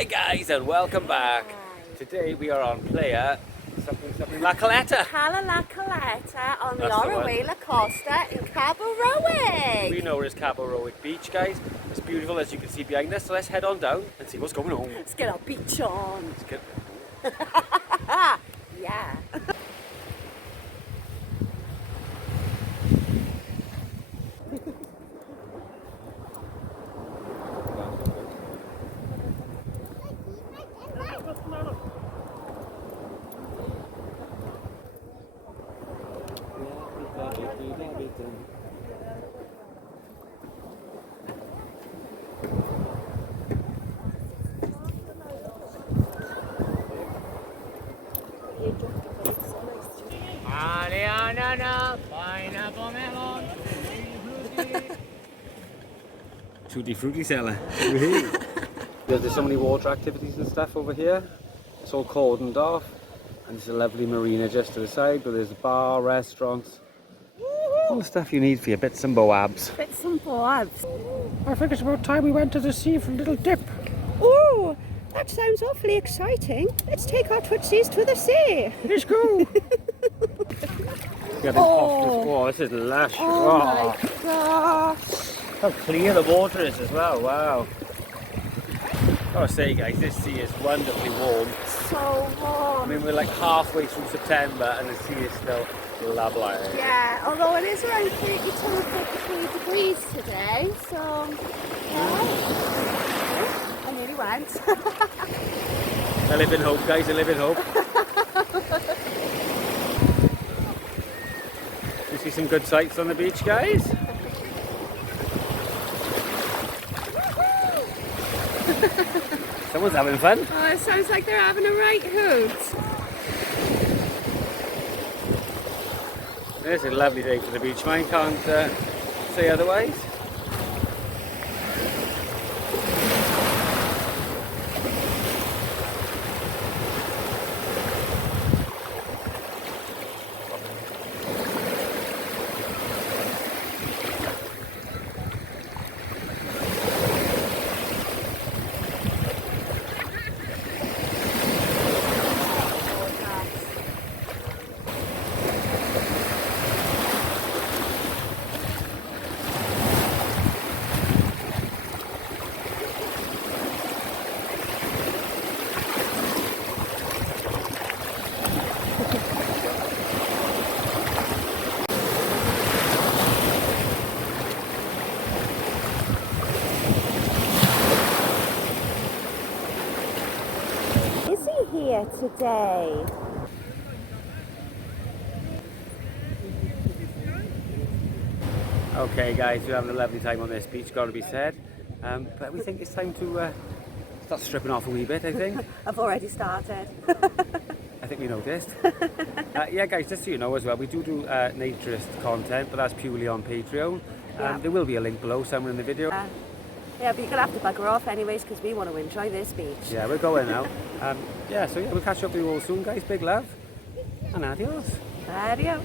Hi guys and welcome back. Today we are on Playa something La Caleta. Cala La Caleta on the That's the Orihuela Costa in Cabo Roig. We know it as Cabo Roig Beach, guys. It's beautiful as you can see behind us, so let's head on down and see what's going on. Let's get our beach on. Let's get... Yeah. Tutti Frutti seller. There's so many water activities and stuff over here. It's all cordoned off, and there's a lovely marina just to the side where there's a bar, restaurants, all the stuff you need for your bits and boabs. Bits and bobs. I think it's about time we went to the sea for a little dip. Oh, that sounds awfully exciting. Let's take our tootsies to the sea. Let's go. Oh, this is lush. Oh my gosh. How clear the water is as well, wow. I gotta say guys, this sea is wonderfully warm. So warm. I mean, we're like halfway through September and the sea is still lovely. Yeah, although it is around 32 or 33 degrees today, so yeah. I nearly went. I live in hope, guys, I live in hope. You see some good sights on the beach, guys? Someone's having fun. Oh, it sounds like they're having a right hoot. It's a lovely day for the beach, man. Can't say otherwise. Here today. Okay guys, we're having a lovely time on this beach, got to be said. But we think it's time to start stripping off a wee bit, I think. I've already started. I think we noticed. Yeah guys, just so you know as well, we do naturist content, but that's purely on Patreon. Yeah. There will be a link below somewhere in the video. Yeah, but you're going to have to bugger off anyways because we want to enjoy this beach. Yeah, we're going now. Yeah, so yeah, we'll catch up with you all soon guys. Big love and adios. Adios.